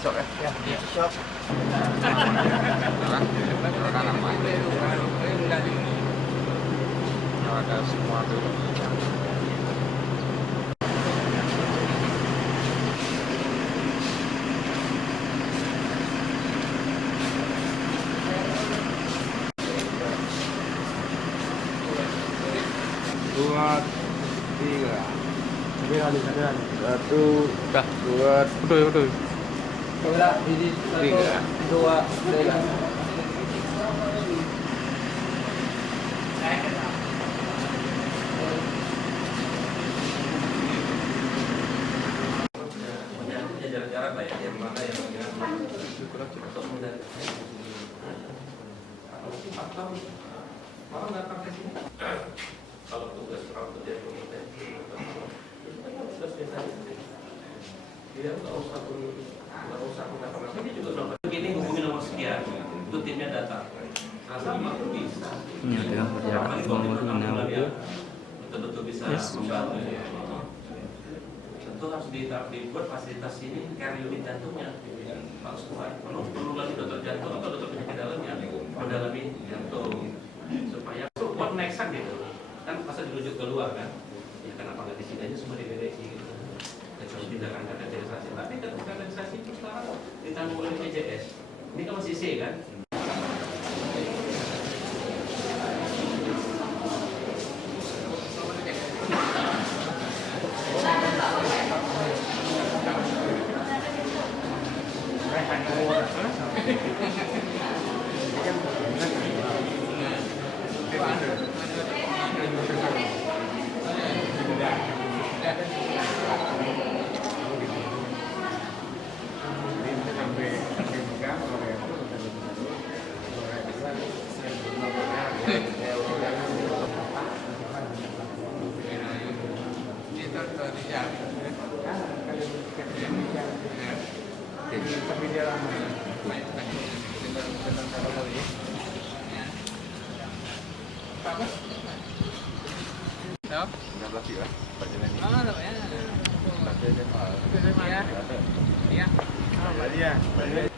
Sok ya. Ya, Sok. Kan apa? Ada semua dulu. Dua, tiga. Satu, dua, betul. tiga. Dua, tiga. jarak-jarak lah ya, yang mana yang untuk menghindari atau orang datang ke sini kalau tugas orang kerja kompetensi sudah selesai dia nggak usah mengapa ini juga nomor begini hubungi nomor sekian itu timnya datang sama pun bisa apalagi kalau diperkenalkan dia betul-betul bisa membantu tentu harus dibuat fasilitas ini care unit jantungnya harus kuat. Perlu lagi dokter jantung atau dokter penyakit dalam yang mendalami jantung supaya buat next gitu. Kan masa dirujuk keluar kan? Ya kenapa nggak di sini aja semua diberesin gitu. Kecuali tindakan kateterisasi. Tapi kateterisasi itu sekarang ditanggung oleh BPJS. Ini kan masih C kan? Iya.